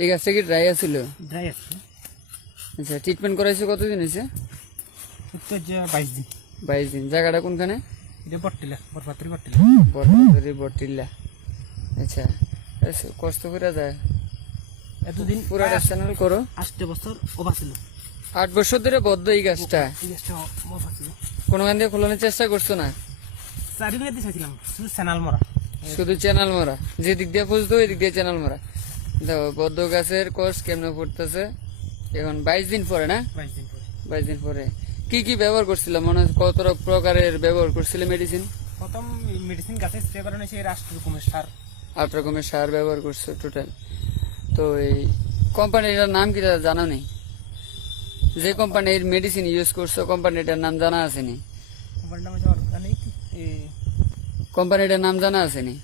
এই গাছটা কি ড্রাই আছিল? ড্রাই আছে। আচ্ছা, ট্রিটমেন্ট করাইছো কতদিন হয়েছে? উত্তর যে 22 দিন। 22 দিন। জায়গাটা কোনখানে? এটা বটটিলা, বরপাত্রী বটটিলা। বটতলি বটিল্লা। আচ্ছা, কষ্ট করে যায় এতদিন পুরাটা চ্যানেল করো। 8 বছর ওবা ছিল। 8 বছর ধরে বদ্ধ এই গাছটা। এই গাছটা ওবা ছিল। কোনো গান দিয়ে খোলানোর চেষ্টা করছো না? চারিদিকে দিয়েছিলাম, শুধু চ্যানেল মরা। শুধু চ্যানেল মারা, যে দিক দিয়ে খুঁজতো ওই দিক দিয়ে চ্যানেল মারা। দেখো বদ্ধ গাছের কোর্স কেমনে পড়তেছে এখন 22 দিন পরে না? 22 দিন পরে। 22 দিন পরে কি কি ব্যবহার করছিল? মনে হয় কত প্রকারের ব্যবহার করছিল মেডিসিন? প্রথম মেডিসিন গাছে স্প্রে করানো হয়েছে 8 রকমের সার। 8 রকমের সার ব্যবহার করছো টোটাল। তো এই কোম্পানিটার নাম কি জানা নেই? যে কোম্পানির মেডিসিন ইউজ করছো কোম্পানিটার নাম জানা আছে নি? কোম্পানির নাম হচ্ছে অর্গানিক। কোম্পানিটার নাম জানা আছে নি?